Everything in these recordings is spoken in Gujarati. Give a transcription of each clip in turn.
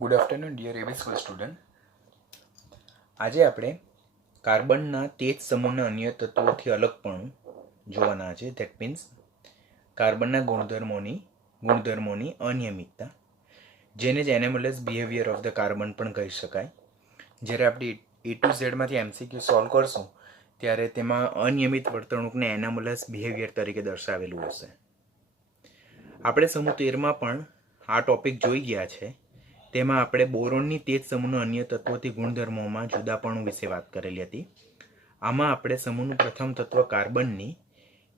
ગુડ આફ્ટરનૂન ડિયર એવી સ્કૂલ સ્ટુડન્ટ. આજે આપણે કાર્બનના તે જ સમૂહના અન્ય તત્વોથી અલગપણું જોવાના છે. ધેટ મીન્સ કાર્બનના ગુણધર્મોની અનિયમિતતા, જેને જ એનામલસ બિહેવિયર ઓફ ધ કાર્બન પણ કહી શકાય. જ્યારે આપણે A to Z માંથી MCQ સોલ્વ કરશું ત્યારે તેમાં અનિયમિત વર્તણૂકને એનામલસ બિહેવિયર તરીકે દર્શાવેલું હશે. આપણે સમૂહ 13માં પણ આ ટોપિક જોઈ ગયા છે. તેમાં આપણે બોરોનની તે જ સમૂહના અન્ય તત્વોથી ગુણધર્મોમાં જુદાપણું વિશે વાત કરેલી હતી. આમાં આપણે સમૂહનું પ્રથમ તત્વ કાર્બનની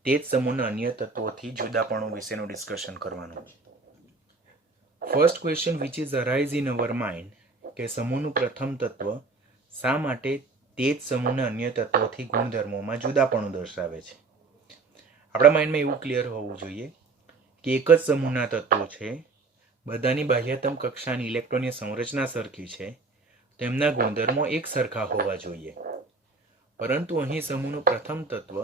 તે જ સમૂહના અન્ય તત્વોથી જુદાપણું વિશેનું ડિસ્કશન કરવાનું છે. First question which is arise in our mind કે સમૂહનું પ્રથમ તત્વ શા માટે તે જ સમૂહના અન્ય તત્વોથી ગુણધર્મોમાં જુદાપણું દર્શાવે છે. આપણા માઇન્ડમાં એવું ક્લિયર હોવું જોઈએ કે એક જ સમૂહના તત્વો છે, બધાની બાહ્યતમ કક્ષાની ઇલેક્ટ્રોનની સંરચના સરખી છે, તેમના ગુણધર્મો એક સરખા હોવા જોઈએ. પરંતુ અહીં સમૂહનું પ્રથમ તત્વ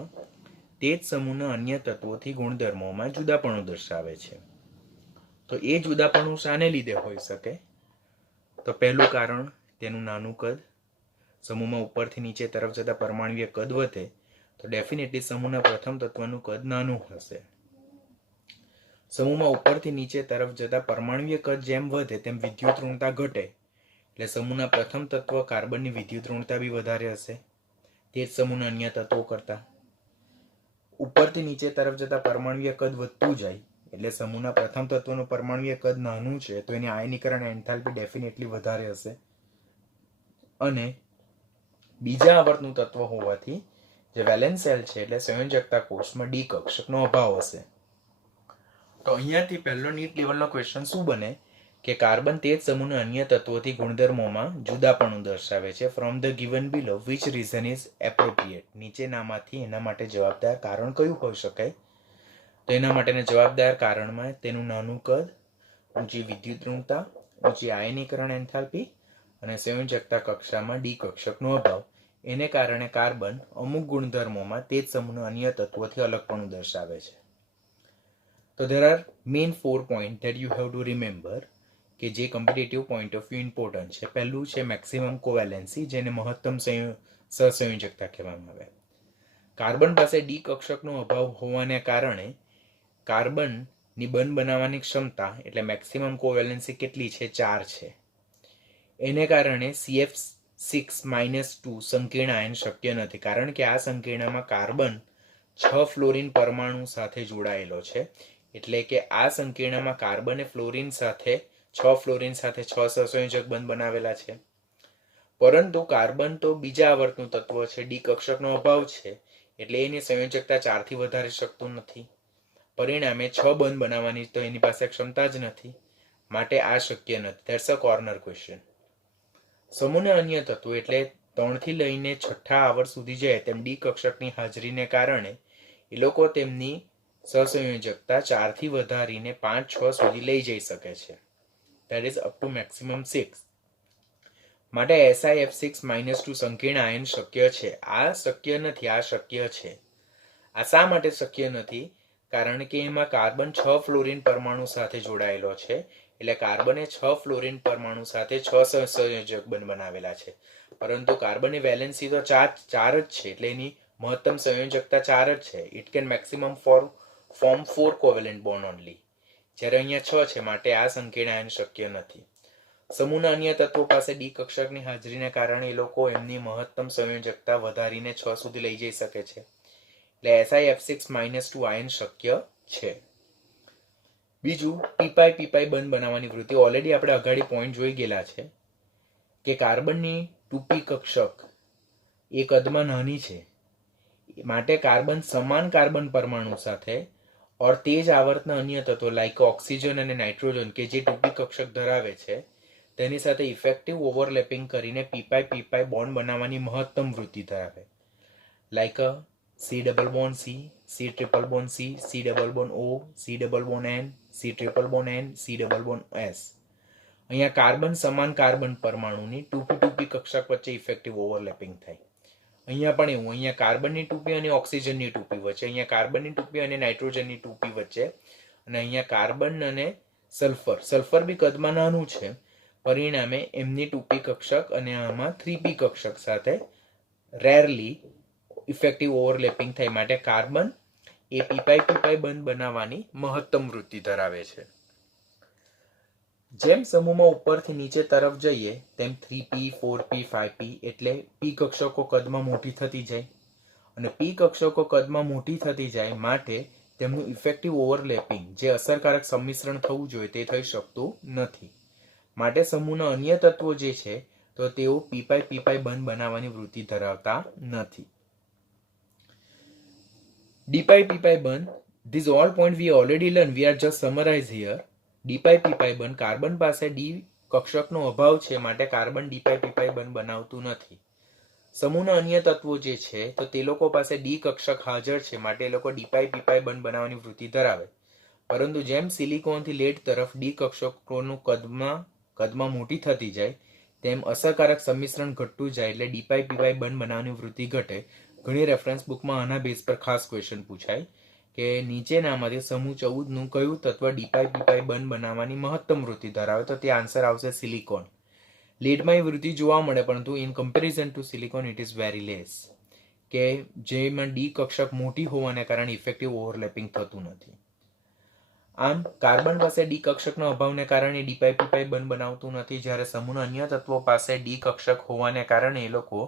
તે જ સમૂહના અન્ય તત્વોથી ગુણધર્મોમાં જુદાપણું દર્શાવે છે. તો એ જુદાપણું શાને લીધે હોઈ શકે? તો પહેલું કારણ તેનું નાનું કદ. સમૂહમાં ઉપરથી નીચે તરફ જતા પરમાણુય કદ વધે તો ડેફિનેટલી સમૂહના પ્રથમ તત્વનું કદ નાનું હશે. સમૂહમાં ઉપરથી નીચે તરફ જતા પરમાણુય કદ જેમ વધે તેમ વિદ્યુત ઋણતા ઘટે, એટલે સમૂહના પ્રથમ તત્વ કાર્બનની વિદ્યુત ઋણતા બી વધારે હશે તે જ સમૂહના અન્ય તત્વો કરતા. ઉપરથી નીચે તરફ જતા પરમાણુય કદ વધતું જાય એટલે સમૂહના પ્રથમ તત્વનું પરમાણુય કદ નાનું છે તો એની આયનીકરણ એન્થાલ્પી ડેફિનેટલી વધારે હશે. અને બીજા આવર્તનું તત્વ હોવાથી જે વેલેન્સ સેલ છે એટલે સંયોજકતા કોષમાં ડી કક્ષકનો અભાવ હશે. તો અહીંયાથી પહેલો નીટ લેવલનો ક્વેશ્ચન શું બને કે કાર્બન તે જ સમૂહના અન્ય તત્વોથી ગુણધર્મોમાં જુદાપણું દર્શાવે છે. From the given below which reason is appropriate. નીચેનામાંથી એના માટે જવાબદાર કારણ કયું હોઈ શકાય? તો એના માટેના જવાબદાર કારણમાં તેનું નાનું કદ, ઊંચી વિદ્યુત ઋણતા, ઊંચી આયનીકરણ એન્થાલ્પી અને સંયોજકતા કક્ષામાં ડી કક્ષકનો અભાવ, એને કારણે કાર્બન અમુક ગુણધર્મોમાં તે જ સમૂહના અન્ય તત્વોથી અલગપણું દર્શાવે છે. તો there are main 4 points that you have to remember કે જે competitive point of view important છે. પહેલું છે મેક્સિમમ કોવેલેન્સી, જેને મહત્તમ સહસંયોજકતા કહેવામાં આવે. કાર્બન પાસે ડી કક્ષકનો અભાવ હોવાને કારણે કાર્બનની બંધ બનાવવાની ક્ષમતા એટલે મેક્સિમમ કોવેલેન્સી કેટલી છે? 4 છે. એને કારણે CF6-2 સંકીર્ણ આયન શક્ય નથી, કારણ કે આ સંકીર્ણમાં કાર્બન 6 ફ્લોરિન પરમાણુ સાથે જોડાયેલો છે. એટલે કે આ સંકીર્ણમાં કાર્બને ફ્લોરિન સાથે 6 ફ્લોરિન સાથે 6 સહસંયોજક બંધ બનાવેલા છે. પરંતુ કાર્બન તો બીજા આવર્તનું તત્વ છે, ડી કક્ષકનો અભાવ છે, એટલે એની સંયોજકતા 4 થી વધારે શકતું નથી. પરિણામે 6 બંધ બનાવવાની તો એની પાસે ક્ષમતા જ નથી, માટે આ શક્ય નથી. That's a corner question. સમૂહના અન્ય તત્વો એટલે 3 થી લઈને 6થા આવર્ત સુધી જાય તેમ ડી કક્ષકની હાજરીને કારણે એ લોકો તેમની સહસંયોજકતા 4 થી વધારીને 5-6 સુધી લઈ જઈ શકે છે. That is up to maximum 6. માટે SiF6-2 સંકીર્ણ આયન શક્ય છે. આ શક્ય નથી, આ શક્ય છે. આ શા માટે શક્ય નથી? કારણ કે એમાં કાર્બન 6 ફ્લોરિન પરમાણુ સાથે જોડાયેલો છે, એટલે કાર્બને 6 ફ્લોરિન પરમાણુ સાથે 6 સહસંયોજક બંધ બનાવેલા છે. પરંતુ કાર્બનની વેલેન્સી તો 4 જ છે, એટલે એની મહત્તમ સંયોજકતા 4 જ છે. It can maximum form 4 covalent bond only, જ્યારે અહીંયા 6 છે, માટે આ સંકીર્ણ આયન શક્ય નથી. સમૂહના અન્ય તત્વો પાસે ડી કક્ષકની હાજરીને કારણે એ લોકો એમની મહત્તમ સંયોજકતા વધારીને 6 સુધી લઈ જઈ શકે છે, એટલે SiF6-2 આયન શક્ય છે. બીજું, પીપાઈ બંધ બનાવવાની વૃત્તિ. ઓલરેડી આપણે અગાડી પોઈન્ટ જોઈ ગયેલા છે કે કાર્બનની 2p કક્ષક એ કદમાં નાની છે, માટે કાર્બન સમાન કાર્બન પરમાણુ સાથે ઓર તે જ આવર્તના અન્ય તત્વો લાઈક ઓક્સિજન અને નાઇટ્રોજન કે જે 2p કક્ષક ધરાવે છે તેની સાથે ઇફેક્ટિવ ઓવરલેપિંગ કરીને પીપાઈ બોન્ડ બનાવવાની મહત્તમ વૃત્તિ ધરાવે. Like C double bond C, C triple bond C, C double bond O, C double bond N, C triple bond N, C double bond S. અહીંયા કાર્બન સમાન કાર્બન પરમાણુની 2p કક્ષક વચ્ચે ઇફેક્ટિવ ઓવરલેપિંગ થાય. અહીંયા પણ એવું, અહીંયા કાર્બનની 2p અને ઓક્સિજનની 2p વચ્ચે, અહીંયા કાર્બનની 2p અને નાઇટ્રોજનની 2p વચ્ચે, અને અહીંયા કાર્બન અને સલ્ફર બી કદમાં નાનું છે, પરિણામે એમની 2p કક્ષક અને આમાં 3p કક્ષક સાથે રેરલી ઇફેક્ટિવ ઓવરલેપિંગ થઈ માટે કાર્બન એ પીપાઈ બંધ બનાવવાની મહત્તમ વૃત્તિ ધરાવે છે. જેમ સમૂહમાં ઉપરથી નીચે તરફ જઈએ તેમ 3p 4p 5p એટલે p કક્ષકો કદમાં મોટી થતી જાય અને p કક્ષકો કદમાં મોટી થતી જાય માટે તેમનું ઇફેક્ટિવ ઓવરલેપિંગ જે અસરકારક સંમિશ્રણ થવું જોઈએ તે થઈ શકતું નથી. માટે સમૂહના અન્ય તત્વો જે છે તો તેઓ પીપાઈ બંધ બનાવવાની વૃત્તિ ધરાવતા નથી. ડીપાઈ બંધ, these all point we already learned, we are just summarize here. ડીપાઈ બંધ કાર્બન પાસે ડી કક્ષકનો અભાવ છે માટે કાર્બન ડીપાઈ બંધ બનાવતું નથી. સમૂહના અન્ય તત્વો જે છે તો તે લોકો પાસે ડી કક્ષક હાજર છે માટે એ લોકો ડીપાઈ બંધ બનાવવાની વૃત્તિ ધરાવે. પરંતુ જેમ સિલિકોનથી લેડ તરફ ડી કક્ષકોનું કદમાં મોટી થતી જાય તેમ અસરકારક સંમિશ્રણ ઘટતું જાય એટલે ડીપાઈ બંધ બનાવવાની વૃત્તિ ઘટે. ઘણી રેફરન્સ બુકમાં આના બેઝ પર ખાસ ક્વેશ્ચન પૂછાય કે નીચેનામાંથી સમૂહ 14 નું કયું તત્વ ડીપાઈ બંધ બનાવવાની મહત્તમ વૃત્તિ ધરાવે તો તે આન્સર આવશે સિલિકોન. લીડમાં એ વૃત્તિ જોવા મળે પરંતુ in comparison to silicon it is very less કે જેમાં ડી કક્ષક મોટી હોવાને કારણે ઇફેક્ટિવ ઓવરલેપિંગ થતું નથી. આમ કાર્બન પાસે ડી કક્ષકના અભાવને કારણે ડીપાઈ બંધ બનાવતું નથી જ્યારે સમૂહના અન્ય તત્વો પાસે ડી કક્ષક હોવાને કારણે એ લોકો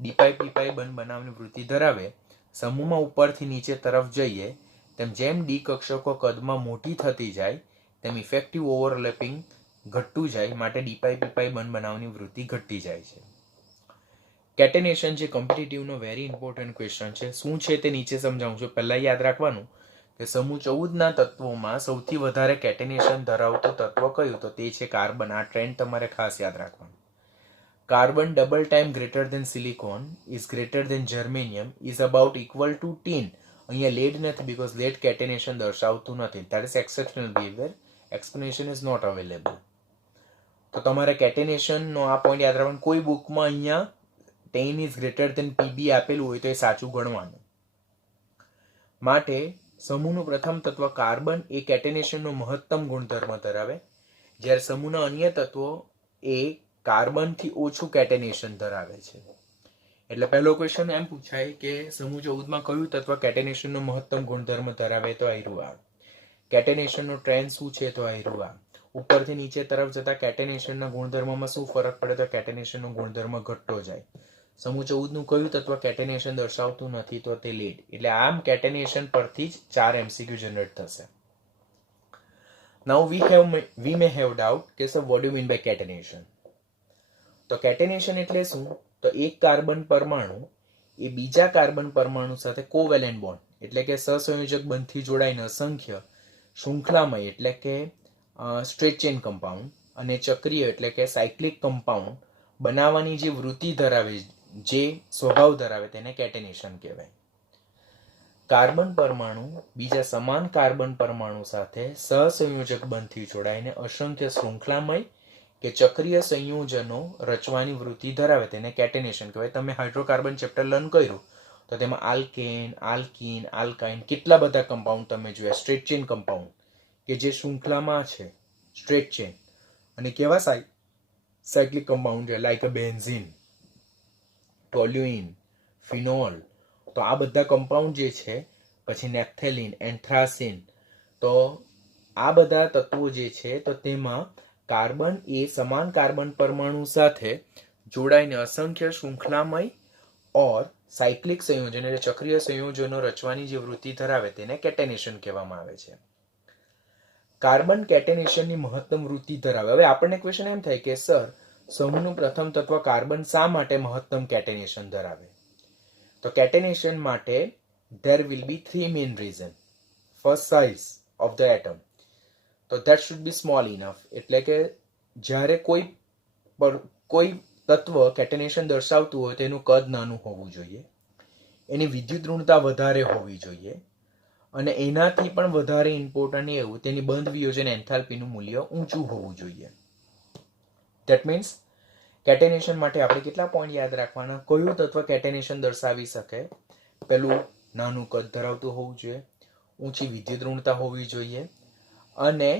ડીપાઈ બંધ બનાવવાની વૃત્તિ ધરાવે. સમૂહમાં ઉપરથી નીચે તરફ જઈએ તેમ જેમ ડી કક્ષકો કદમાં મોટી થતી જાય તેમ ઇફેક્ટિવ ઓવરલેપિંગ ઘટતું જાય માટે ડીપાઈ બંધ બનાવવાની વૃત્તિ ઘટતી જાય છે. કેટેનેશન જે કોમ્પિટિટિવનો વેરી ઇમ્પોર્ટન્ટ ક્વેશ્ચન છે. શું છે તે નીચે સમજાવું છું. પહેલા યાદ રાખવાનું કે સમૂહ 14ના તત્વોમાં સૌથી વધારે કેટેનેશન ધરાવતું તત્વ કયું તો તે છે કાર્બન. આ ટ્રેન્ડ તમારે ખાસ યાદ રાખવાનું. Carbon double time greater than silicon is greater than germanium is about equal to tin. અહીંયા લેડ નથી બીકોઝ લેડ કેટેનેશન દર્શાવતું નથી. That is exceptional behaviour. Explanation is not available. તો તમારે કેટેનેશનનો આ પોઈન્ટ યાદ રાખવાનું. કોઈ બુકમાં અહીંયા 10 ઇઝ ગ્રેટર દેન પીબી આપેલું હોય તો એ સાચું ગણવાનું. માટે સમૂહનું પ્રથમ તત્વ કાર્બન એ કેટેનેશનનો મહત્તમ ગુણધર્મ ધરાવે જ્યારે સમૂહના અન્ય તત્વો એ કાર્બનથી ઓછું કેટેનેશન ધરાવે છે. એટલે પહેલો ક્વેશ્ચન એમ પૂછાય કે સમૂહ 14માં કયું તત્વ કેટેનેશનનો મહત્તમ ગુણધર્મ ધરાવે તો આયરું આ. કેટેનેશનનો ટ્રેન્ડ શું છે તો આયરું આ. ઉપરથી નીચે તરફ જતા કેટેનેશનના ગુણધર્મમાં શું ફરક પડે તો કેટેનેશનનો ગુણધર્મ ઘટતો જાય. સમૂહ 14નું કયું તત્વ કેટેનેશન દર્શાવતું નથી તો તે લીડ. એટલે આમ કેટેનેશન પરથી જ 4 MCQ જનરેટ થશે. નાઉ we may have doubt કે sir what do you mean by catenation? તો કેટેનેશન એટલે શું તો એક કાર્બન પરમાણુ એ બીજા કાર્બન પરમાણુ સાથે કોવેલેન્ટ બોન્ડ એટલે કે સહસંયોજક બંધથી જોડાઈને અસંખ્ય શૃંખલામય એટલે કે સ્ટ્રેટ ચેન કમ્પાઉન્ડ અને ચક્રીય એટલે કે સાયક્લિક કમ્પાઉન્ડ બનાવવાની જે વૃત્તિ ધરાવે જે સ્વભાવ ધરાવે તેને કેટેનેશન કહેવાય. કાર્બન પરમાણુ બીજા સમાન કાર્બન પરમાણુ સાથે સહસંયોજક બંધથી જોડાઈને અસંખ્ય શૃંખલામય કે ચક્રીય સંયોજનો રચવાની વૃત્તિ ધરાવે તેને કેટેનેશન કહેવાય. તમે હાઇડ્રોકાર્બન ચેપ્ટર લર્ન કર્યું તો તેમાં આલ્કેન, આલ્કીન, આલ્કાઇન કેટલા બધા કમ્પાઉન્ડ તમે જોયા. સ્ટ્રેટ ચેન કમ્પાઉન્ડ કે જે શૃંખલામાં છે સ્ટ્રેટ ચેન અને કેવા સાયક્લિક કમ્પાઉન્ડ છે લાઈક બેન્ઝીન, ટોલ્યુઇન, ફિનોલ. તો આ બધા કમ્પાઉન્ડ જે છે પછી નેપ્થેલિન, એન્થ્રાસિન તો આ બધા તત્વો જે છે તો તેમાં કાર્બન એ સમાન કાર્બન પરમાણુ સાથે જોડાઈને અસંખ્ય શૃંખલામય ઓર સાયક્લિક સંયોજન એટલે ચક્રીય સંયોજનો રચવાની જે વૃત્તિ ધરાવે તેને કેટેનેશન કહેવામાં આવે છે. કાર્બન કેટેનેશનની મહત્તમ વૃત્તિ ધરાવે. હવે આપણને ક્વેશ્ચન એમ થાય કે સર સમૂહનું પ્રથમ તત્વ કાર્બન શા માટે મહત્તમ કેટેનેશન ધરાવે તો કેટેનેશન માટે there will be 3 main reason. First, size of the atom. તો that should be small enough. એટલે કે જ્યારે કોઈ તત્વ કેટેનેશન દર્શાવતું હોય તેનું કદ નાનું હોવું જોઈએ, એની વિદ્યુત ઋણતા વધારે હોવી જોઈએ અને એનાથી પણ વધારે ઇમ્પોર્ટન્ટ એવું તેની બંધ વિયોજન એન્થાલ્પીનું મૂલ્ય ઊંચું હોવું જોઈએ. ધેટ મીન્સ કેટેનેશન માટે આપણે કેટલા પોઈન્ટ યાદ રાખવાના. કયું તત્વ કેટેનેશન દર્શાવી શકે. પેલું નાનું કદ ધરાવતું હોવું જોઈએ, ઊંચી વિદ્યુત ઋણતા હોવી જોઈએ અને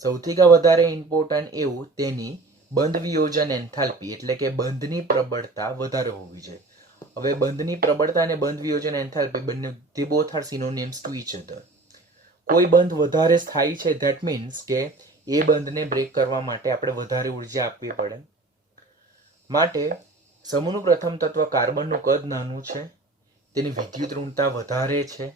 સૌથી વધારે ઇમ્પોર્ટન્ટ એવું તેની બંધ વિયોજન એન્થાલ્પી એટલે કે બંધની પ્રબળતા વધારે હોવી જોઈએ. હવે બંધની પ્રબળતા અને બંધ વિયોજન એન્થાલ્પી બંને they both are synonyms to each other. કોઈ બંધ વધારે સ્થાયી છે ધેટ મીન્સ કે એ બંધને બ્રેક કરવા માટે આપણે વધારે ઉર્જા આપવી પડે. માટે સમૂહનું પ્રથમ તત્વ કાર્બનનું કદ નાનું છે, તેની વિદ્યુત ઋણતા વધારે છે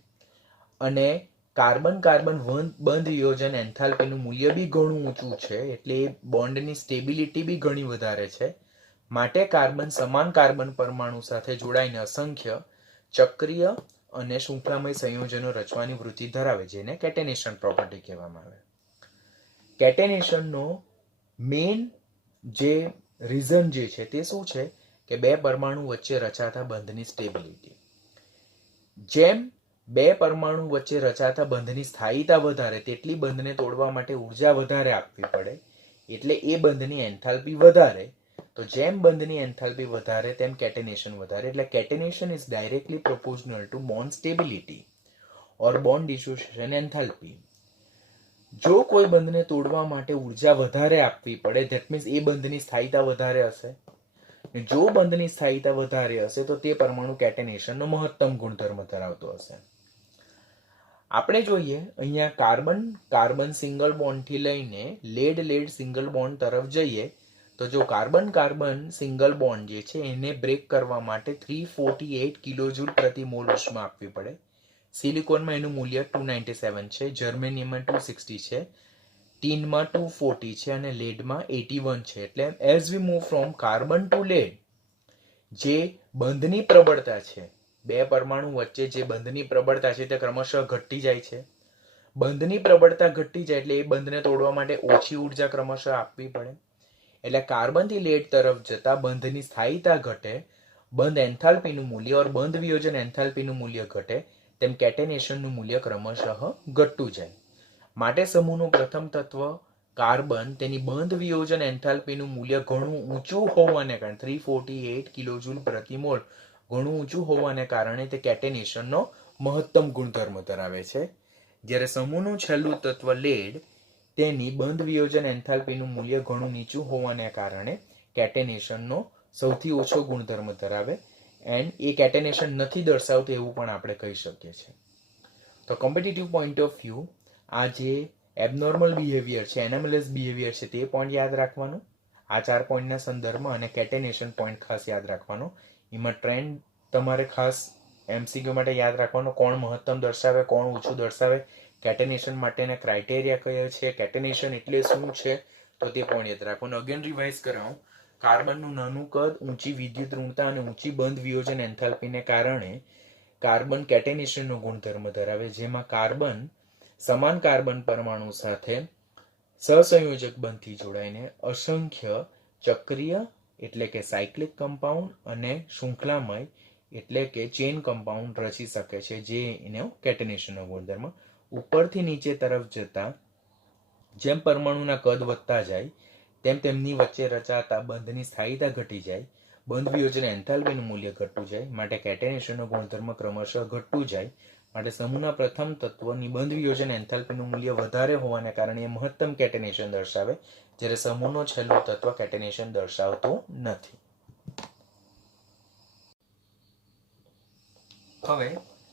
અને કાર્બન કાર્બન બંધ વિયોજન એન્થાલ્પીનું મૂલ્ય બી ઘણું ઊંચું છે, એટલે એ બોન્ડની સ્ટેબિલિટી બી ઘણી વધારે છે. માટે કાર્બન સમાન કાર્બન પરમાણુ સાથે જોડાઈને અસંખ્ય ચક્રીય અને શૃંખલામય સંયોજનો રચવાની વૃત્તિ ધરાવે, જેને કેટેનેશન પ્રોપર્ટી કહેવામાં આવે. કેટેનેશનનો મેઇન જે રીઝન જે છે તે શું છે કે બે પરમાણુ વચ્ચે રચાતા બંધની સ્ટેબિલિટી. જેમ બે પરમાણુ વચ્ચે રચાતા બંધની સ્થાયીતા વધારે તેટલી બંધને તોડવા માટે ઉર્જા વધારે આપવી પડે, એટલે એ બંધની એન્થાલ્પી વધારે. તો જેમ બંધની એન્થાલ્પી વધારે તેમ કેટેનેશન વધારે, એટલે catenation is directly proportional two bond stability or bond dissociation enthalpy. જો કોઈ બંધને તોડવા માટે ઉર્જા વધારે આપવી પડે ધેટ મીન્સ એ બંધની સ્થાયીતા વધારે હશે. જો બંધની સ્થાયીતા વધારે હશે તો તે પરમાણુ કેટેનેશનનો મહત્તમ ગુણધર્મ ધરાવતો હશે. આપણે જોઈએ અહીંયા કાર્બન કાર્બન સિંગલ બોન્ડથી લઈને લેડ લેડ સિંગલ બોન્ડ તરફ જઈએ તો જો કાર્બન કાર્બન સિંગલ બોન્ડ જે છે એને બ્રેક કરવા માટે 348 કિલોજૂલ પ્રતિ મોલ ઉષ્મા આપવી પડે. સિલિકોનમાં એનું મૂલ્ય 297 છે, જર્મેનિયમમાં 260 છે, ટીનમાં 240 છે અને લેડમાં 81 છે. એટલે as we move from carbon to lead, જે બંધની પ્રબળતા છે, બે પરમાણુ વચ્ચે જે બંધની પ્રબળતા છે તે ક્રમશઃ ઘટતી જાય છે. બંધની પ્રબળતા ઘટતી જાય એટલે એ બંધને તોડવા માટે ઓછી ઉર્જા ક્રમશઃ આપવી પડે. એટલે કાર્બનથી લેડ તરફ જતા બંધની સ્થાયીતા ઘટે, બંધ એન્થાલ્પીનું મૂલ્ય ઓર બંધ વિયોજન એન્થાલ્પીનું મૂલ્ય ઘટે, તેમ કેટેનેશનનું મૂલ્ય ક્રમશઃ ઘટતું જાય. માટે સમૂહનું પ્રથમ તત્વ કાર્બન તેની બંધ વિયોજન એન્થાલ્પીનું મૂલ્ય ઘણું ઊંચું હોવાને કારણે 348 કિલોજૂલ પ્રતિ મોલ ઘણું ઊંચું હોવાને કારણે તે કેટેનેશનનો મહત્તમ ગુણધર્મ ધરાવે છે. જ્યારે સમૂહનું છેલ્લું તત્વ લેડ તેની બંધ વિયોજન એન્થાલ્પીનું મૂલ્ય ઘણું નીચું હોવાને કારણે કેટેનેશનનો સૌથી ઓછો ગુણધર્મ ધરાવે એન્ડ એ કેટેનેશન નથી દર્શાવતું એવું પણ આપણે કહી શકીએ છીએ. તો કોમ્પિટિટિવ પોઈન્ટ ઓફ વ્યૂ આ જે એબનોર્મલ બિહેવિયર છે, એનામલસ બિહેવિયર છે તે પોઈન્ટ યાદ રાખવાનું આ 4 પોઈન્ટના સંદર્ભમાં, અને કેટેનેશન પોઈન્ટ ખાસ યાદ રાખવાનો. એમાં ટ્રેન્ડ તમારે ખાસ એમસીક્યુ માટે યાદ રાખવાનો, કોણ મહત્તમ દર્શાવે, કોણ ઓછું દર્શાવે, કેટેનેશન માટેના ક્રાઇટેરિયા કયા છે, કેટેનેશન એટલે શું છે, તો તે પોઈન્ટ યાદ રાખવાનો. અગેન રિવાઇઝ કરાવું, કાર્બનનું નાનું કદ, ઊંચી વિદ્યુત ઋણતા અને ઊંચી બંધ વિયોજન એન્થાલ્પીને કારણે કાર્બન કેટેનેશનનો ગુણધર્મ ધરાવે, જેમાં કાર્બન સમાન કાર્બન પરમાણુ સાથે સહસંયોજક બંધથી જોડાઈને અસંખ્ય ચક્રીય એટલે કે સાયક્લિક કમ્પાઉન્ડ અને શૃંખલામય એટલે કે ચેન કમ્પાઉન્ડ રચી શકે છે, જે એનો કેટેનેશનનો ગુણધર્મ. ઉપરથી નીચે તરફ જતા જેમ પરમાણુના કદ વધતા જાય તેમ તેમની વચ્ચે રચાતા બંધની સ્થાયીતા ઘટી જાય, બંધ વિયોજન એન્થાલ્પીનું મૂલ્ય ઘટતું જાય, માટે કેટેનેશનનો ગુણધર્મ ક્રમશઃ ઘટતું જાય. માટે સમૂહના પ્રથમ તત્વની બંધ વિયોજન એન્થાલ્પીનું મૂલ્ય વધારે હોવાને કારણે એ મહત્તમ કેટેનેશન દર્શાવે, જ્યારે સમૂહનો છેલ્લું તત્વ કેટેનેશન દર્શાવતું નથી. હવે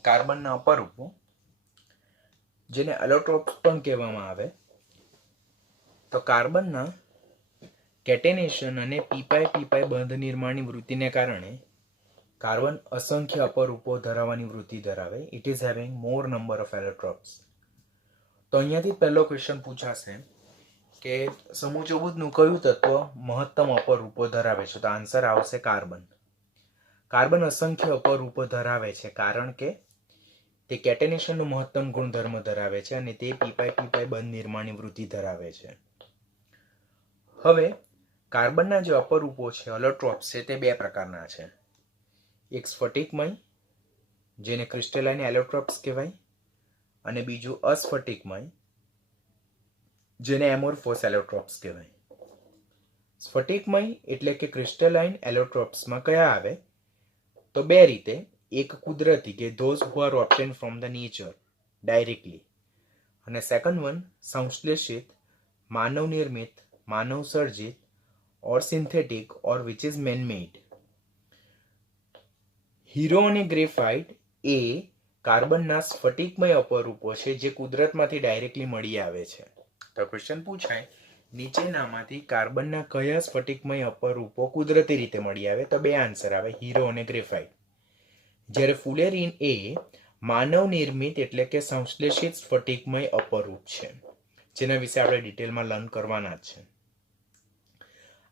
કાર્બનના અપરૂપો, જેને એલોટ્રોપ્સ પણ કહેવામાં આવે, તો કાર્બનના કેટેનેશન અને પીપાય પીપાય બંધ નિર્માણની વૃત્તિને કારણે કાર્બન અસંખ્ય અપરૂપો ધરાવવાની વૃત્તિ ધરાવે. It is having more number of allotropes. તો અહીંયાથી પહેલો ક્વેશ્ચન પૂછાશે કે સમૂહ 14 નું કયું તત્વ મહત્તમ અપરૂપો ધરાવે છે? તો આન્સર આવશે કાર્બન. કાર્બન અસંખ્ય અપરૂપો ધરાવે છે કારણ કે તે કેટેનેશનનું મહત્તમ ગુણધર્મ ધરાવે છે અને તે પીપાય પીપાય બંધ નિર્માણની વૃત્તિ ધરાવે છે. હવે કાર્બનના જે અપરૂપો છે, એલોટ્રોપ્સ છે, તે બે પ્રકારના છે. એક સ્ફટિકમય, જેને ક્રિસ્ટલાઇન એલોટ્રોપ્સ કહેવાય, અને બીજું અસ્ફટિકમય, જેને એમોર્ફોસ એલોટ્રોપ્સ કહેવાય. સ્ફટિકમય એટલે કે ક્રિસ્ટલાઇન એલોટ્રોપ્સમાં કયા આવે? તો બે રીતે. એક કુદરતી કે those who are obtained from the nature directly, અને સેકન્ડ વન સંશ્લેષિત, માનવ નિર્મિત, માનવ સર્જિત or synthetic or which is man-made? હીરો અને ગ્રેફાઇટ એ કાર્બનના સ્ફટિકમય અપરૂપો છે જે કુદરતમાંથી ડાયરેક્ટલી મળી આવે છે. તો ક્વેશ્ચન પૂછાય નીચેનામાંથી કાર્બનના કયા સ્ફટિકમય અપરૂપો કુદરતી રીતે મળી આવે? તો બે આન્સર આવે, હીરો અને ગ્રેફાઇટ. જ્યારે ફુલેરીન એ માનવ નિર્મિત એટલે કે સંશ્લેષિત સ્ફટિકમય અપરૂપ છે, જેના વિશે આપણે ડિટેલમાં લર્ન કરવાના જ છે.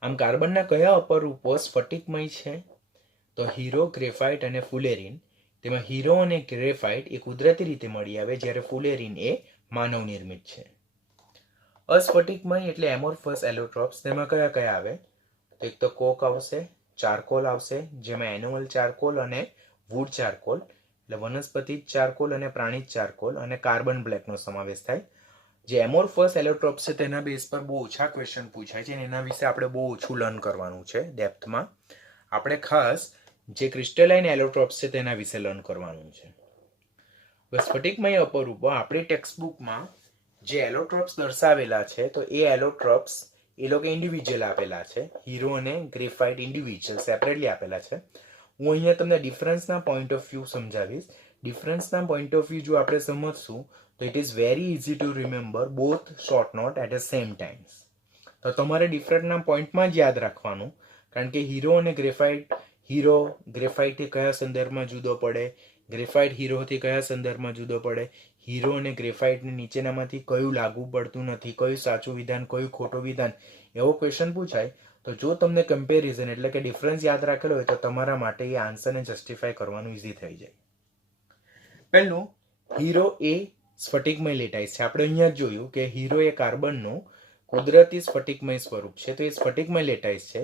આમ કાર્બનના કયા અપરૂપો સ્ફટિકમય છે? તો હીરો, ગ્રેફાઇટ અને ફુલેરીન. તેમાં હીરો અને ગ્રેફાઇટ એ કુદરતી રીતે મળી આવે, જ્યારે ફુલેરીન એ માનવ નિર્મિત છે. અસ્ફટિકમય એટલે એમોર્ફસ એલોટ્રોપ્સ. તેમાં કયા કયા આવે? તો એક તો કોક આવશે, ચારકોલ આવશે, જેમાં એનિમલ ચારકોલ અને વુડ ચારકોલ એટલે વનસ્પતિ ચારકોલ અને પ્રાણી ચારકોલ, અને કાર્બન બ્લેકનો સમાવેશ થાય. જે એમોર્ફસ એલોટ્રોપ્સ છે તેના બેઝ પર બહુ ઓછા ક્વેશ્ચન પૂછાય છે અને એના વિશે આપણે બહુ ઓછું લર્ન કરવાનું છે ડેપ્થમાં. આપણે ખાસ જે ક્રિસ્ટલાઇન એલોટ્રોપ્સ છે તેના વિશે લર્ન કરવાનું છે. સ્ફટિકમય અપરૂપો આપણી ટેક્સ્ટબુકમાં જે એલોટ્રોપ્સ દર્શાવેલા છે તો એ એલોટ્રોપ્સ એ લોકો ઇન્ડિવિજ્યુઅલ આપેલા છે. હીરો અને ગ્રેફાઇટ ઇન્ડિવિજ્યુઅલ સેપરેટલી આપેલા છે. હું અહીંયા તમને ડિફરન્સના પોઈન્ટ ઓફ વ્યૂ સમજાવીશ. ડિફરન્સના પોઈન્ટ ઓફ વ્યૂ જો આપણે સમજશું તો it is very easy to remember both short note at the same times. તો તમારે ડિફરન્ટના પોઈન્ટમાં જ યાદ રાખવાનું, કારણ કે હીરો અને ગ્રેફાઇટ, હીરો ગ્રેફાઇટથી કયા સંદર્ભમાં જુદો પડે, ગ્રેફાઇટ હીરોથી કયા સંદર્ભમાં જુદો પડે, હીરો અને ગ્રેફાઇટને નીચેનામાંથી કયું લાગુ પડતું નથી, કયું સાચું વિધાન, કયું ખોટું વિધાન, એવો ક્વેશ્ચન પૂછાય તો જો તમને કમ્પેરિઝન એટલે કે ડિફરન્સ યાદ રાખેલો હોય તો તમારા માટે એ આન્સરને જસ્ટિફાય કરવાનું ઇઝી થઈ જાય. પહેલું, હીરો એ સ્ફટિકમય લેટાઈસ છે. આપણે અહીંયા જ જોયું કે હીરો એ કાર્બનનું કુદરતી સ્ફટિકમય સ્વરૂપ છે. તો એ સ્ફટિકમય લેટાઈસ છે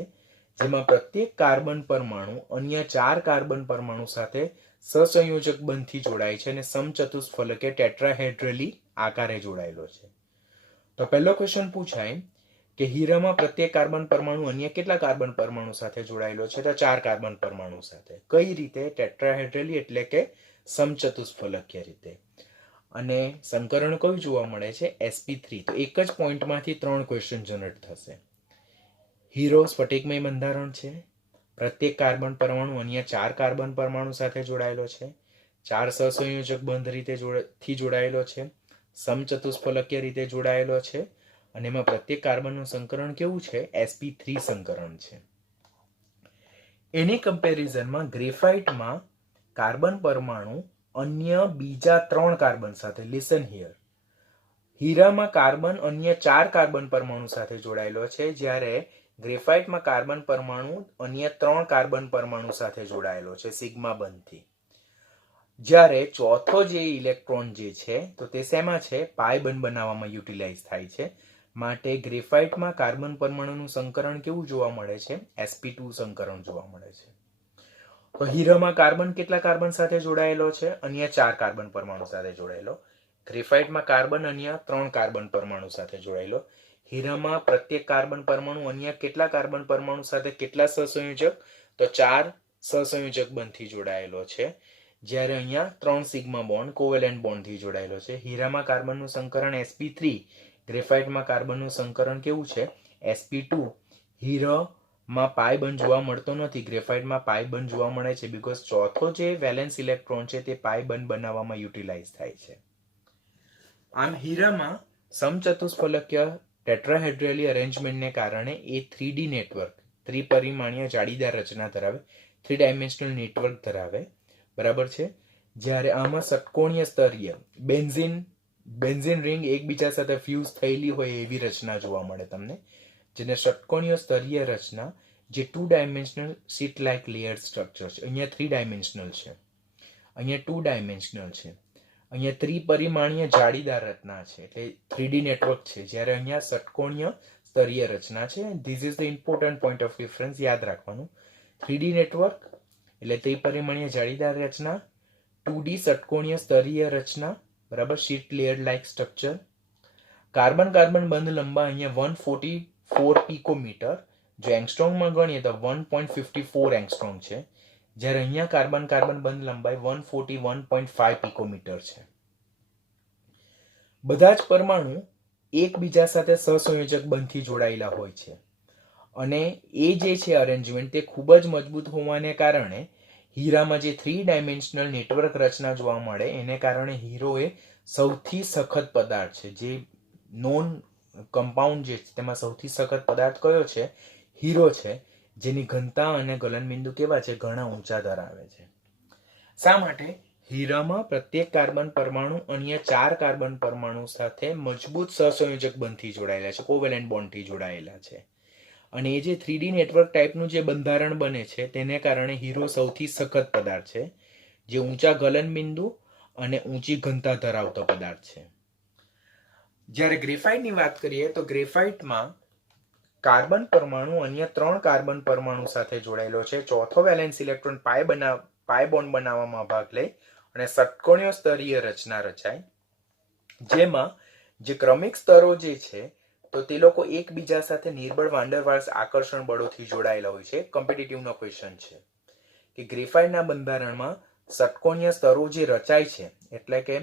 જેમાં પ્રત્યેક કાર્બન પરમાણુ અન્ય 4 કાર્બન પરમાણુ સાથે સહસંયોજક બંધથી જોડાય છે અને સમચતુષ્ફલકે ટેટ્રાહેડ્રલી આકારે જોડાયેલો છે. તો પહેલો ક્વેશ્ચન પૂછાય કે હીરામાં પ્રત્યેક કાર્બન પરમાણુ અન્ય કેટલા કાર્બન પરમાણુ સાથે જોડાયેલો છે? તો 4 કાર્બન પરમાણુ સાથે. કઈ રીતે? ટેટ્રાહેડ્રલી એટલે કે સમચતુષ્ફલકીય રીતે. અને સંકરણ કયું જોવા મળે છે? sp3. તો એક જ પોઈન્ટમાંથી 3 ક્વેશ્ચન જનરેટ થશે. હીરો સ્ફટિકમય બંધારણ છે, પ્રત્યેક કાર્બન પરમાણુ અન્ય 4 કાર્બન પરમાણુ સાથે જોડાયેલો છે, 4 સહસંયોજક બંધ થી જોડાયેલો છે, સમચતુષ્ફલકીય રીતે જોડાયેલો છે, અને એમાં પ્રત્યેક કાર્બનનું સંકરણ કેવું છે? sp3 સંકરણ છે. એની કમ્પેરિઝનમાં ગ્રેફાઇટમાં કાર્બન પરમાણુ અન્ય બીજા 3 કાર્બન સાથે, લિસન હિયર, હીરામાં કાર્બન અન્ય 4 કાર્બન પરમાણુ સાથે જોડાયેલો છે, જ્યારે ગ્રેફાઇટમાં કાર્બન પરમાણુ અન્ય 3 કાર્બન પરમાણુ સાથે જોડાયેલો છે સિગ્મા બંધથી. જ્યારે ચોથો જે ઇલેક્ટ્રોન જે છે તો તે શેમાં છે? પાઈ બંધ બનાવવામાં યુટિલાઇઝ થાય છે. માટે ગ્રેફાઇટમાં કાર્બન પરમાણુનું સંકરણ કેવું જોવા મળે છે? sp2 સંકરણ જોવા મળે છે. તો હીરામાં કાર્બન કેટલા કાર્બન સાથે જોડાયેલો છે? અન્ય 4 કાર્બન પરમાણુ સાથે જોડાયેલો. ગ્રેફાઇટમાં કાર્બન અન્ય 3 કાર્બન પરમાણુ સાથે જોડાયેલો. હીરામાં પ્રત્યેક કાર્બન પરમાણુ અન્ય કેટલા કાર્બન પરમાણુ સાથે કેટલા સહસંયોજક? તો 4 સહસંયોજક બંધથી જોડાયેલો છે, જ્યારે અહીંયા 3 સિગ્મા બોન્ડ કોવેલેન્ટ બોન્ડથી જોડાયેલો છે. હીરામાં કાર્બનનું સંકરણ sp3, ગ્રેફાઇટમાં કાર્બનનું સંકરણ કેવું છે? sp2. હીરામાં પાઈ બંધ જોવા મળતો નથી, ગ્રેફાઇટમાં પાઈ બંધ જોવા મળે છે, બીકોઝ ચોથો જે વેલેન્સ ઇલેક્ટ્રોન છે તે પાઈ બંધ બનાવવામાં યુટિલાઇઝ થાય છે. આમ હીરામાં સમચતુષ્ફલકીય ટેટ્રાહેડ્રલી અરેન્જમેન્ટને કારણે એ 3D નેટવર્ક, ત્રિપરિમાણીય જાળીદાર રચના ધરાવે, 3 ડાયમેન્શનલ નેટવર્ક ધરાવે, બરાબર છે. જ્યારે આમાં ષટકોણીય સ્તરીય બેન્ઝીન રિંગ એકબીજા સાથે ફ્યુઝ થયેલી હોય એવી રચના જોવા મળે તમને, જેને ષટકોણીય સ્તરીય રચના, જે 2 dimensional sheet like layer structure છે. અહીંયા 3 ડાયમેન્શનલ છે, અહીંયા 2 ડાયમેન્શનલ છે, અહીંયા ત્રિપરિમાણીય જાળીદાર રચના છે એટલે 3D નેટવર્ક છે, જ્યારે અહીંયા ષટકોણીય સ્તરીય રચના છે. This is the important point of difference, યાદ રાખવાનું. 3D નેટવર્ક એટલે ત્રિપરિમાણીય જાળીદાર રચના, 2D ષટકોણીય સ્તરીય રચના, બરાબર, sheet layer like structure. Carbon carbon બંધ લંબાઈ અહીંયા 144 પિકોમીટર, જો એંગસ્ટ્રોમમાં ગણીએ તો 1.54 એંગસ્ટ્રોમ છે, જ્યારે અહીંયા કાર્બન કાર્બન બંધ લંબાઈ 141.5 પિકોમીટર છે. બધા જ પરમાણુ એકબીજા સાથે સહસંયોજક બંધથી જોડાયેલા હોય છે. અને એ જે છે અરેન્જમેન્ટ તે ખૂબ જ મજબૂત હોવાને કારણે હીરામાં જે 3 ડાયમેન્શનલ નેટવર્ક રચના જોવા મળે એને કારણે હીરો એ સૌથી સખત પદાર્થ છે. જે નોન કમ્પાઉન્ડ જે છે તેમાં સૌથી સખત પદાર્થ કયો છે? હીરો છે, જેની ઘનતા અને ગલનબિંદુ કેવા છે? ઘણા ઊંચા ધરાવે છે. શા માટે? હીરામાં પ્રત્યેક કાર્બન પરમાણુ અન્ય 4 કાર્બન પરમાણુ સાથે મજબૂત સહસંયોજક બંધથી જોડાયેલા છે, કોવેલેન્ટ બોન્ડથી જોડાયેલા છે. અને એ જે 3D નેટવર્ક ટાઈપનું જે બંધારણ બને છે તેને કારણે હીરો સૌથી સખત પદાર્થ છે, જે ઊંચા ગલનબિંદુ અને ઊંચી ઘનતા ધરાવતો પદાર્થ છે. જ્યારે ગ્રેફાઇટની વાત કરીએ તો ગ્રેફાઇટમાં કાર્બન પરમાણુ અન્ય 3 કાર્બન પરમાણુ સાથે જોડાયેલો છે. ચોથો વેલેન્સ ઇલેક્ટ્રોન પાય બોન્ડ બનાવવામાં ભાગ લે અને ષટકોણીય સ્તરીય રચના રચાય, જેમાં જે ક્રમિક સ્તરો જે છે તો તે લોકો એકબીજા સાથે નિર્બળ વાન્ડરવાલ્સ આકર્ષણ બળોથી જોડાયેલા હોય છે. કોમ્પિટિટિવનો ક્વેશ્ચન છે કે ગ્રેફાઇટના બંધારણમાં ષટકોણીય સ્તરો જે રચાય છે, એટલે કે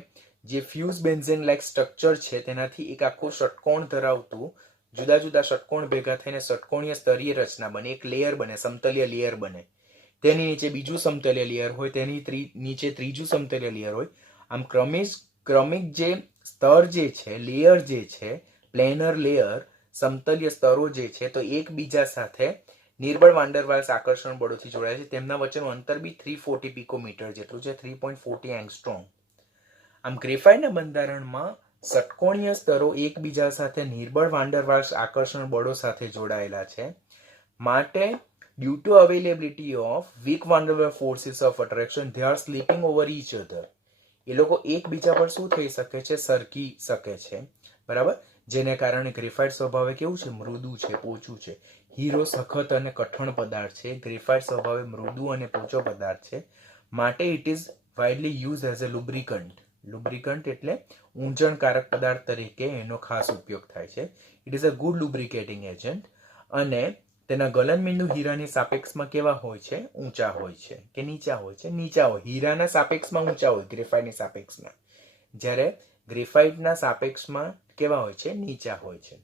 જે ફ્યુઝ બેન્ઝેન લાઇક સ્ટ્રક્ચર છે તેનાથી એક આખું ષટકોણ ધરાવતું જુદા જુદા ષટકોણ ભેગા થઈને ષટકોણીય સ્તરીય રચના બને, એક લેયર બને, સમતલીય લેયર બને. તેની નીચે બીજું સમતલીય લેયર હોય, તેની નીચે ત્રીજું સમતલીય લેયર હોય. આમ ક્રમિક જે સ્તર જે છે, લેયર જે છે, પ્લેનર લેયર, સમતલીય સ્તરો જે છે તો એકબીજા સાથે નિર્બળ વાન્ડરવાલ્સ આકર્ષણ બળોથી જોડાય છે. તેમના વચ્ચેનું અંતર બી 340 પિકોમીટર જેટલું છે, 3.40 એંગસ્ટ્રોમ. આમ ગ્રેફાઇટના બંધારણમાં ષટકોણીય સ્તરો એકબીજા સાથે નિર્બળ વાન્ડરવાલ્સ આકર્ષણ બળો સાથે જોડાયેલા છે. માટે due to availability of weak van der Waals forces of attraction they are sleeping over each other. એ લોકો એકબીજા પર શું થઈ શકે છે? સરકી શકે છે. બરાબર? જેને કારણે ગ્રેફાઇટ સ્વભાવે કેવું છે? મૃદુ છે, પોચું છે. હીરો સખત અને કઠણ પદાર્થ છે. ગ્રેફાઇટ સ્વભાવે મૃદુ અને પોચો પદાર્થ છે. માટે it is widely use as a lubricant. Lubricant એટલે ઊંજણકારક પદાર્થ તરીકે એનો ખાસ ઉપયોગ થાય છે. It is a good lubricating agent. અને તેના ગલનબિંદુ હીરાની સાપેક્ષમાં કેવા હોય છે? ઊંચા હોય છે કે નીચા હોય છે? નીચા હોય. હીરાના સાપેક્ષમાં ઊંચા હોય, ગ્રેફાઇટની સાપેક્ષમાં. જ્યારે ગ્રેફાઇટના સાપેક્ષમાં કેવા હોય છે? નીચા હોય છે.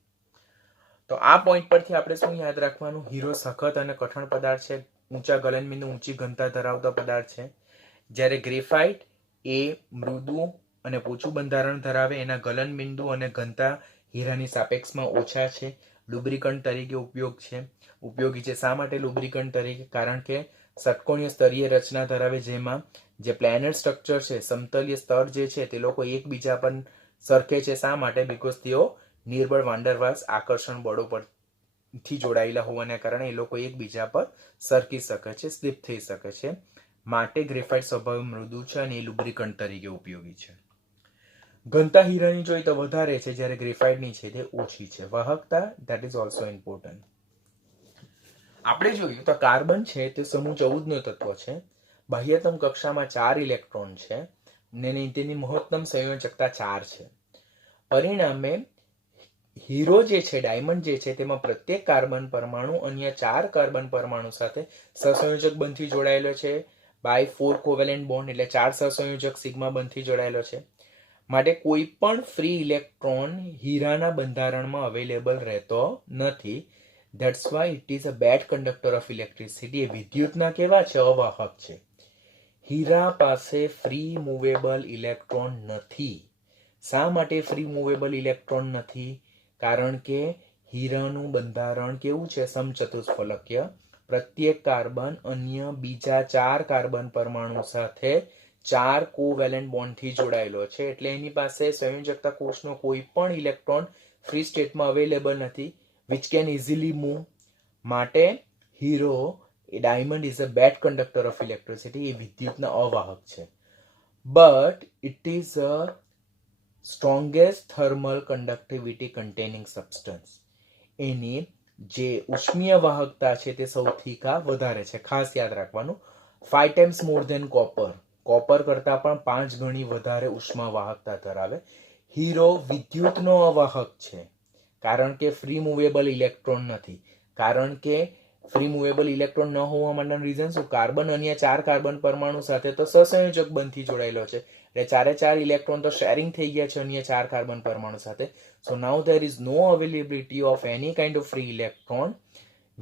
તો આ પોઈન્ટ પરથી આપણે શું યાદ રાખવાનું? હીરો સખત અને કઠણ પદાર્થ છે, ઊંચા ગલનબિંદુ, ઊંચી ઘનતા ધરાવતો પદાર્થ છે. જ્યારે ગ્રેફાઇટ એ મૃદુ અને પોચું બંધારણ ધરાવે, એના ગલનબિંદુ અને ઘનતા હીરાની સાપેક્ષમાં ઓછા છે. લુબ્રિકન્ટ તરીકે ઉપયોગી છે. શા માટે લુબ્રિકન્ટ તરીકે? કારણ કે ષટકોણીય સ્તરીય રચના ધરાવે, જેમાં જે પ્લેનર સ્ટ્રક્ચર છે, સમતલીય સ્તર જે છે તે લોકો એકબીજા પર સરખે છે. શા માટે? બીકોઝ તેઓ નિર્બળ વાન્ડરવાલ્સ આકર્ષણ બળો પરથી જોડાયેલા હોવાને કારણે એ લોકો એકબીજા પર સરકી શકે છે, સ્લીપ થઈ શકે છે. માટે ગ્રેફાઇટ સ્વભાવે મૃદુ છે અને એ લુબ્રિકન્ટ તરીકે ઉપયોગી છે. ઘનતા હીરાની જોઈએ તો વધારે છે, જ્યારે ગ્રેફાઇટની છે તે ઓછી છે. વાહકતા, ધેટ ઇઝ ઓલ્સો ઇમ્પોર્ટન્ટ. આપણે જોઈએ તો કાર્બન છે તે સમૂહ 14 નો તત્વ છે. બાહ્યતમ કક્ષામાં 4 ઇલેક્ટ્રોન છે અને તેની મહત્તમ સંયોજકતા 4 છે. પરિણામે હીરો જે છે, ડાયમંડ જે છે, તેમાં પ્રત્યેક કાર્બન પરમાણુ અન્ય 4 કાર્બન પરમાણુ સાથે સહસંયોજક બંધથી જોડાયેલો છે. બાય 4 કોવેલેન્ટ બોન્ડ એટલે 4 સહસંયોજક સિગ્મા બંધથી જોડાયેલો છે. માટે કોઈ પણ ફ્રી ઇલેક્ટ્રોન હીરાના બંધારણમાં અવેલેબલ રહેતો નથી. That's why it is a bad conductor of electricity. એ વિદ્યુતના કેવા છે? અવાહક છે. હીરા પાસે ફ્રી મૂવેબલ ઇલેક્ટ્રોન નથી. શા માટે ફ્રી મૂવેબલ ઇલેક્ટ્રોન નથી? કારણ કે હીરાનું બંધારણ કેવું છે? સમચતુષ્ફલકીય. પ્રત્યેક કાર્બન અન્ય બીજા 4 કાર્બન પરમાણુ સાથે 4 કોવેલેન્ટ બોન્ડથી જોડાયેલો છે. એટલે એની પાસે સંયોજકતા કોષનો કોઈ પણ ઇલેક્ટ્રોન ફ્રી સ્ટેટમાં અવેલેબલ નથી, which can easily move. માટે હીરો એ diamond is a bad conductor of electricity. એ વિદ્યુતના અવાહક છે. But it is a strongest thermal conductivity containing substance. એની જે ઉષ્મીય વાહકતા છે તે સૌથી વધારે છે. ખાસ યાદ રાખવાનું, 5 times more than copper. Copper કરતા પણ 5 ગણી વધારે ઉષ્મા વાહકતા ધરાવે. હીરો વિદ્યુતનો અવાહક છે, કારણ કે ફ્રી મૂવેબલ ઇલેક્ટ્રોન નથી. કારણ કે ફ્રી મૂવેબલ ઇલેક્ટ્રોન ન હોવા માટેનું રીઝન શું? કાર્બન અન્ય 4 કાર્બન પરમાણુ સાથે તો સહસંયોજક બંધથી જોડાયેલો છે. એટલે 4 ઇલેક્ટ્રોન તો શેરિંગ થઈ ગયા છે અન્ય 4 કાર્બન પરમાણુ સાથે. So now there is no availability of any kind of free electron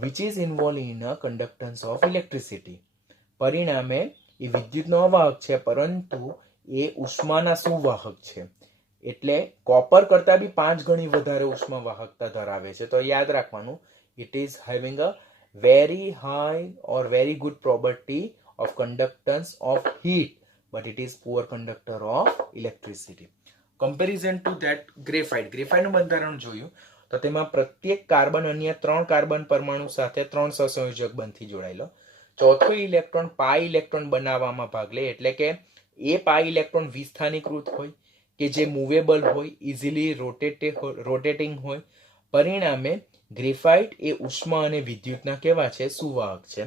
which is involve in a conductance of electricity. પરિણામે એ વિદ્યુતનો અવાહક છે, પરંતુ એ ઉષ્માના સુવાહક છે. એટલે કોપર કરતા બી 5 ગણી વધારે ઉષ્મા વાહકતા ધરાવે છે. તો યાદ રાખવાનું, it is having a very high or very good property of conductance of heat, but it is poor conductor of electricity. Comparison to that graphite. ગ્રેફાઇટનું બંધારણ જોયું તો તેમાં પ્રત્યેક કાર્બન અન્ય 3 કાર્બન પરમાણુ સાથે 3 સહસંયોજક બંધથી જોડાયેલો. ચોથો ઇલેક્ટ્રોન પાઈ ઇલેક્ટ્રોન બનાવવામાં ભાગ લે, એટલે કે એ પાઈ ઇલેક્ટ્રોન વિસ્થાનીકૃત હોય કે જે મૂવેબલ હોય, ઇઝીલી રોટેટિંગ હોય. પરિણામે ગ્રેફાઇટ એ ઉષ્મા અને વિદ્યુતના કેવા છે? સુવાહક છે.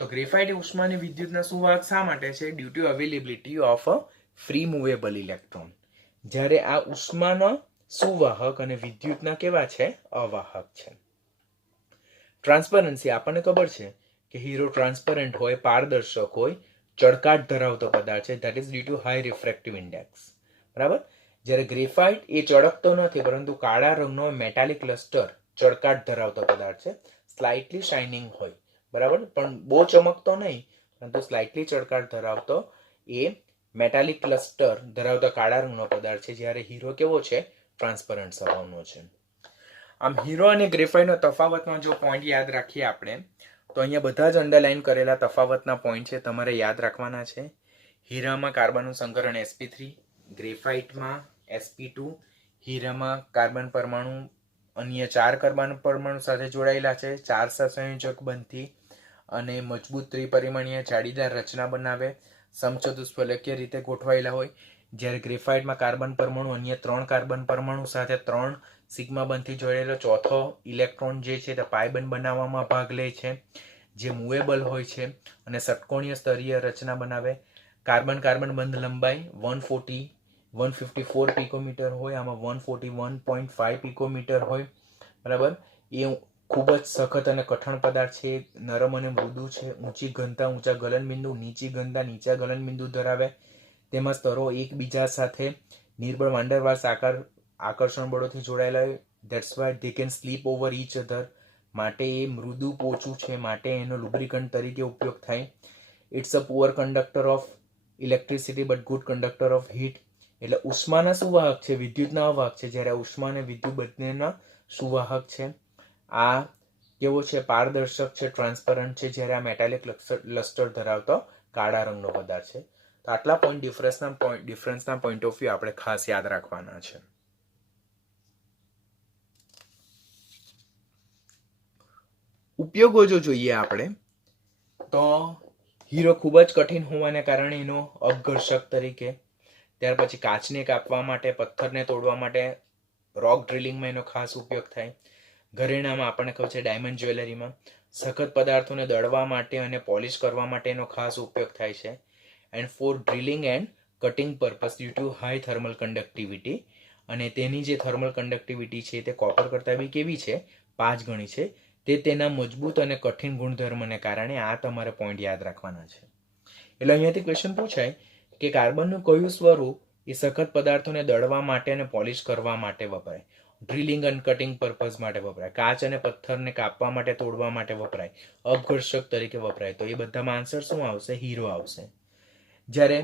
તો ગ્રેફાઇટ એ ઉષ્મા અને વિદ્યુતના સુવાહક શા માટે છે? Due to availability of a free movable electron. જ્યારે આ ઉષ્માના સુવાહક અને વિદ્યુતના કેવા છે? અવાહક છે. ટ્રાન્સપરન્સી. આપણને ખબર છે કે હીરો ટ્રાન્સપરન્ટ હોય, પારદર્શક હોય, ચળકાટ ધરાવતો પદાર્થ છે. That is due to high refractive index. બરાબર. જ્યારે ગ્રેફાઇટ એ ચળકતો નથી, પરંતુ કાળા રંગનો મેટાલિક લસ્ટર ચળકાટ ધરાવતો પદાર્થ છે. સ્લાઇટલી શાઇનિંગ હોય, બરાબર, પણ બહુ ચમકતો નહીં, પરંતુ સ્લાઇટલી ચળકાટ ધરાવતો એ મેટાલિક લસ્ટર ધરાવતો કાળા રંગનો પદાર્થ છે. જ્યારે હીરો કેવો છે? ટ્રાન્સપરન્ટ સ્વભાવનો છે. આમ હીરો અને ગ્રેફાઇટનો તફાવતનો જો પોઈન્ટ યાદ રાખીએ આપણે, તો અહીંયા બધા જ અંડરલાઈન કરેલા તફાવતના પોઈન્ટ છે, તમારે યાદ રાખવાના છે. હીરામાં કાર્બનનું સંકરણ sp3, ગ્રેફાઇટમાં sp2. હીરામાં કાર્બન પરમાણુ અન્ય 4 કાર્બન પરમાણુ સાથે જોડાયેલા છે, 4 સહસંયોજક બંધથી, અને મજબૂત ત્રિપરિમાણીય જાળીદાર રચના બનાવે, સમચતુષ્ફલકીય રીતે ગોઠવાયેલા હોય. જ્યારે ગ્રેફાઇટમાં કાર્બન પરમાણુ અન્ય 3 કાર્બન પરમાણુ સાથે 3 સિગ્મા બંધથી જોડાયેલો ચોથો ઇલેક્ટ્રોન જે છે તે પાઈ બંધ બનાવવામાં ભાગ લે છે, જે મૂવેબલ હોય છે અને ષટકોણીય સ્તરીય રચના બનાવે. કાર્બન કાર્બન બંધ લંબાઈ 154 પિકોમીટર હોય, આમાં 141.5 પિકોમીટર હોય. બરાબર. એ ખૂબ જ સખત અને કઠણ પદાર્થ છે, નરમ અને મૃદુ છે, ઊંચી ઘનતા, ઊંચા ગલનબિંદુ, નીચી ઘનતા, નીચા ગલનબિંદુ ધરાવે. તેમાં સ્તરો એકબીજા સાથે નિર્બળ વાન ડર વાલ્સ આકર્ષણ બળોથી જોડાયેલા હોય. That's why they can slip over each other. માટે એ મૃદુ પોચું છે, માટે એનો લુબ્રિકન્ટ તરીકે ઉપયોગ થાય. It's a poor conductor of electricity but good conductor of heat. એટલે ઉષ્માના સુવાહક છે, વિદ્યુતના અવાહક છે. જ્યારે ઉષ્મા અને વિદ્યુત બંનેના સુવાહક છે. આ કેવો છે? પારદર્શક છે, ટ્રાન્સપરન્ટ છે. જ્યારે આ મેટાલિક લસ્ટર ધરાવતો કાળા રંગનો પદાર્થ છે. તો આટલા પોઈન્ટ ડિફરન્સના પોઈન્ટ ઓફ વ્યૂ આપણે ખાસ યાદ રાખવાના છે. ઉપયોગો જો જોઈએ આપણે, તો હીરો ખૂબ જ કઠિન હોવાને કારણે એનો અપઘર્ષક તરીકે, ત્યાર પછી કાચને કાપવા માટે, પથ્થરને તોડવા માટે, રોક ડ્રિલિંગમાં એનો ખાસ ઉપયોગ થાય. ઘરેણામાં આપણને ખબર છે, ડાયમંડ જ્વેલરીમાં સખત પદાર્થોને દળવા માટે અને પોલિશ કરવા માટે એનો ખાસ ઉપયોગ થાય છે. And for drilling and cutting purpose due to high thermal conductivity. અને તેની જે થર્મલ કન્ડક્ટિવિટી છે તે કોપર કરતાં બી કેવી છે? 5 ગણી છે. તે તેના મજબૂત અને કઠિન ગુણધર્મને કારણે આ તમારે પોઈન્ટ યાદ રાખવાના છે. એટલે અહીંયાથી ક્વેશ્ચન પૂછાય કે કાર્બનનું કયું સ્વરૂપ એ સખત પદાર્થોને દળવા માટે અને પોલિશ કરવા માટે વપરાય, ડ્રિલિંગ એન્ડ કટિંગ પર્પઝ માટે વપરાય, કાચ અને પથ્થરને કાપવા માટે, તોડવા માટે વપરાય, અપઘર્ષક તરીકે વપરાય. તો એ બધામાં આન્સર શું આવશે? હીરો આવશે. જ્યારે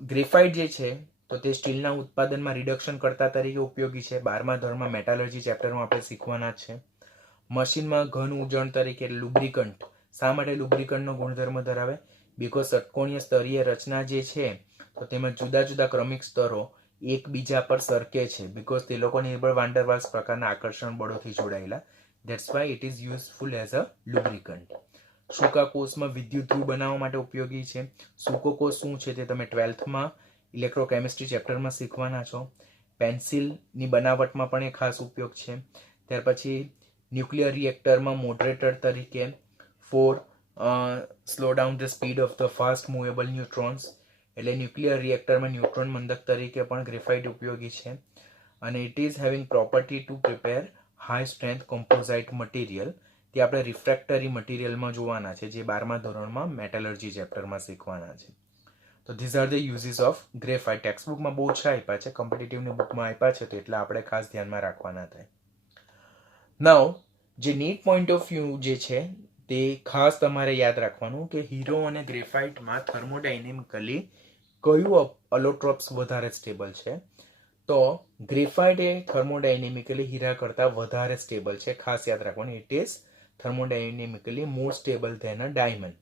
ગ્રેફાઇટ જે છે તો તે સ્ટીલના ઉત્પાદનમાં રિડક્શન કરતા તરીકે ઉપયોગી છે. 12મા ધોરણમાં મેટાલર્જી ચેપ્ટરમાં આપણે શીખવાના છે. મશીનમાં ઘન ઉજણ તરીકે લુબ્રિકન્ટ. શા માટે લુબ્રિકન્ટનો ગુણધર્મ ધરાવે? બીકોઝ ષટકોણીય સ્તરીય રચના જે છે તો તેમાં જુદા જુદા ક્રમિક સ્તરો એકબીજા પર સરકે છે, બીકોઝ તે લોકો નિર્બળ વાન ડર વાલ્સ પ્રકારના આકર્ષણ બળોથી જોડાયેલા. That's why it is useful as a lubricant. સૂકા કોષમાં વિદ્યુત ધ્રુવ બનાવવા માટે ઉપયોગી છે. સૂકો કોષ શું છે તે તમે 12થમાં ઇલેક્ટ્રોકેમિસ્ટ્રી ચેપ્ટરમાં શીખવાના છો. પેન્સિલની બનાવટમાં પણ એ ખાસ ઉપયોગ છે. ત્યાર પછી ન્યુક્લિયર રિએક્ટરમાં મોડરેટર તરીકે for slow down the speed of the fast movable neutrons. એટલે ન્યુક્લિયર રિએક્ટરમાં ન્યુટ્રોન મંદક તરીકે પણ ગ્રેફાઇટ ઉપયોગી છે. અને it is having property to prepare high strength composite material. તે આપણે રિફ્રેક્ટરી મટીરિયલમાં જોવાના છે, જે 12મા ધોરણમાં મેટલર્જી ચેપ્ટરમાં શીખવાના છે. તો these are the uses of graphite. Text બુકમાં બહુ ઓછા આપ્યા છે, કોમ્પિટિટિવની બુકમાં આપ્યા છે, તો એટલે આપણે ખાસ ધ્યાનમાં રાખવાના થાય. નાઉ જે નીટ પોઈન્ટ ઓફ વ્યૂ જે છે તે ખાસ તમારે યાદ રાખવાનું કે હીરો અને ગ્રેફાઇટમાં થર્મોડાયનેમિકલી કયું અલોટ્રોપ્સ વધારે સ્ટેબલ છે. તો ગ્રેફાઇટ એ થર્મોડાયનેમિકલી હીરા કરતાં વધારે સ્ટેબલ છે. ખાસ યાદ રાખવાનું, it is thermodynamically more stable than a diamond.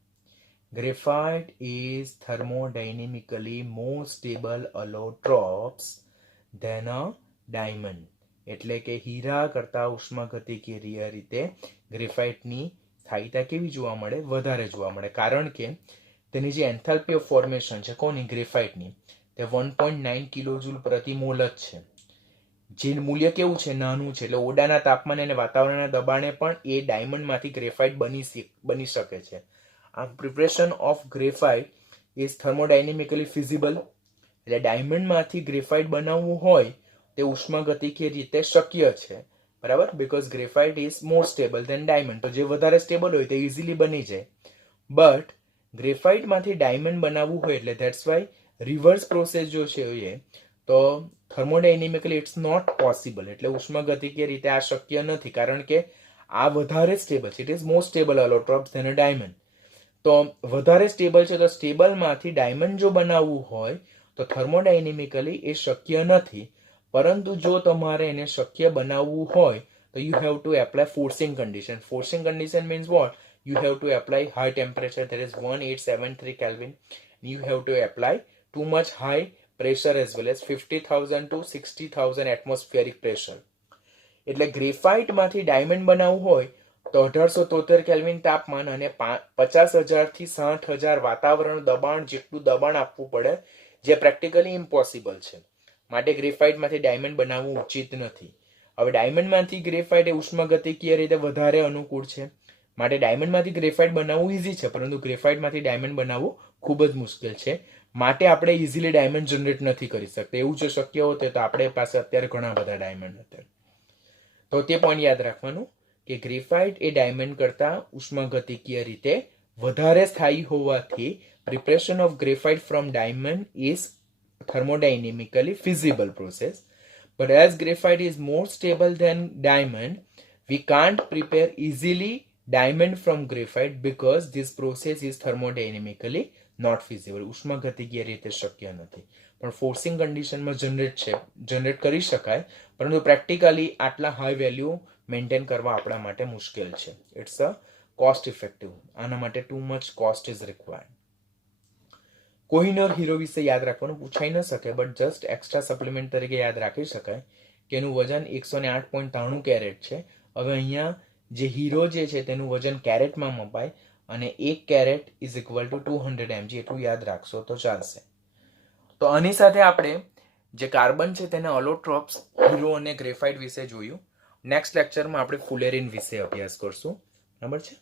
Graphite is thermodynamically more stable allotropes than a diamond. એટલે કે હીરા કરતા ઉષ્માગતિકીય રીતે ગ્રેફાઇટની સ્થાયીતા કેવી જોવા મળે? વધારે જોવા મળે. કારણ કે તેની જે એન્થાલ્પી ઓફ ફોર્મેશન છે કોની? ગ્રેફાઇટની, તે 1.9 કિલોજૂલ પ્રતિ મોલ જ છે. જે મૂલ્ય કેવું છે? નાનું છે. એટલે ઓરડાના તાપમાને અને વાતાવરણના દબાણે પણ એ ડાયમંડમાંથી ગ્રેફાઇટ બની શકે છે. આ preparation of graphite is thermodynamically feasible. એટલે ડાયમંડમાંથી ગ્રેફાઇટ બનાવવું હોય તે ઉષ્માગતિકીય રીતે શક્ય છે. બરાબર? Because graphite is more stable than diamond. તો જે વધારે સ્ટેબલ હોય તે ઇઝીલી બની જાય. બટ ગ્રેફાઇટમાંથી ડાયમંડ બનાવવું હોય એટલે ધેટ્સ વાય રિવર્સ પ્રોસેસ જો છે એ તો થર્મોડાયનેમિકલી ઇટ્સ નોટ પોસિબલ. એટલે ઉષ્માગતિકીય રીતે આ શક્ય નથી. કારણ કે આ વધારે સ્ટેબલ છે. It is more stable allotropes than a diamond. તો વધારે સ્ટેબલ છે તો સ્ટેબલમાંથી ડાયમંડ જો બનાવવું હોય તો થર્મોડાયનેમિકલી એ શક્ય નથી. પરંતુ જો તમારે એને શક્ય બનાવવું હોય તો you have to apply forcing condition. Forcing condition means what? You have to apply high temperature, that is 1873 Kelvin. You have to apply too much high pressure as well as 50,000 to 60,000 atmospheric pressure. એટલે ગ્રેફાઇટમાંથી ડાયમંડ બનાવવું હોય તો 1873 કેલ્વિન તાપમાન અને 50,000 થી 60,000 વાતાવરણ દબાણ જેટલું દબાણ આપવું પડે, જે પ્રેક્ટિકલી ઇમ્પોસિબલ છે. માટે ગ્રેફાઇટમાંથી ડાયમંડ બનાવવું ઉચિત નથી. હવે ડાયમંડમાંથી ગ્રેફાઇટ એ ઉષ્માગતિકીય રીતે વધારે અનુકૂળ છે. માટે ડાયમંડમાંથી ગ્રેફાઇટ બનાવવું ઇઝી છે, પરંતુ ગ્રેફાઇટમાંથી ડાયમંડ બનાવવું ખૂબ જ મુશ્કેલ છે. માટે આપણે ઇઝીલી ડાયમંડ જનરેટ નથી કરી શકતા. એવું જો શક્ય હોત તો આપણે પાસે અત્યારે ઘણા બધા ડાયમંડ હતા. તો તે પોઈન્ટ યાદ રાખવાનું કે ગ્રેફાઇટ એ ડાયમંડ કરતાં ઉષ્માગતિકીય રીતે વધારે સ્થાયી હોવાથી preparation of graphite from diamond is thermodynamically feasible process. But as graphite is more stable than diamond, we can't prepare easily diamond from graphite because this process is thermodynamically not feasible. ઉષ્માગતિકીય રીતે શક્ય નથી. પણ ફોર્સિંગ કન્ડિશનમાં જનરેટ કરી શકાય, પરંતુ પ્રેક્ટિકલી આટલા હાઈ વેલ્યુ મેન્ટેન કરવા આપણા માટે મુશ્કેલ છે. It's a cost effective. આના માટે too much cost is required. Kohinoor હીરો વિશે યાદ રાખવાનું પૂછાઈ ન શકે, બટ જસ્ટ એક્સ્ટ્રા સપ્લિમેન્ટ તરીકે યાદ રાખી શકાય કે એનું વજન 108.93 કેરેટ છે. હવે અહીંયા જે હીરો જે છે તેનું વજન કેરેટમાં મપાય અને 1 carat is equal to 200 mg. એટલું યાદ રાખશો તો ચાલશે. તો આની સાથે આપણે જે કાર્બન છે તેના અલોટ્રોપ્સ, હીરો અને ગ્રેફાઇટ વિશે જોયું. નેક્સ્ટ લેક્ચરમાં આપણે ફુલેરિન વિશે અભ્યાસ કરશું. બરાબર છે.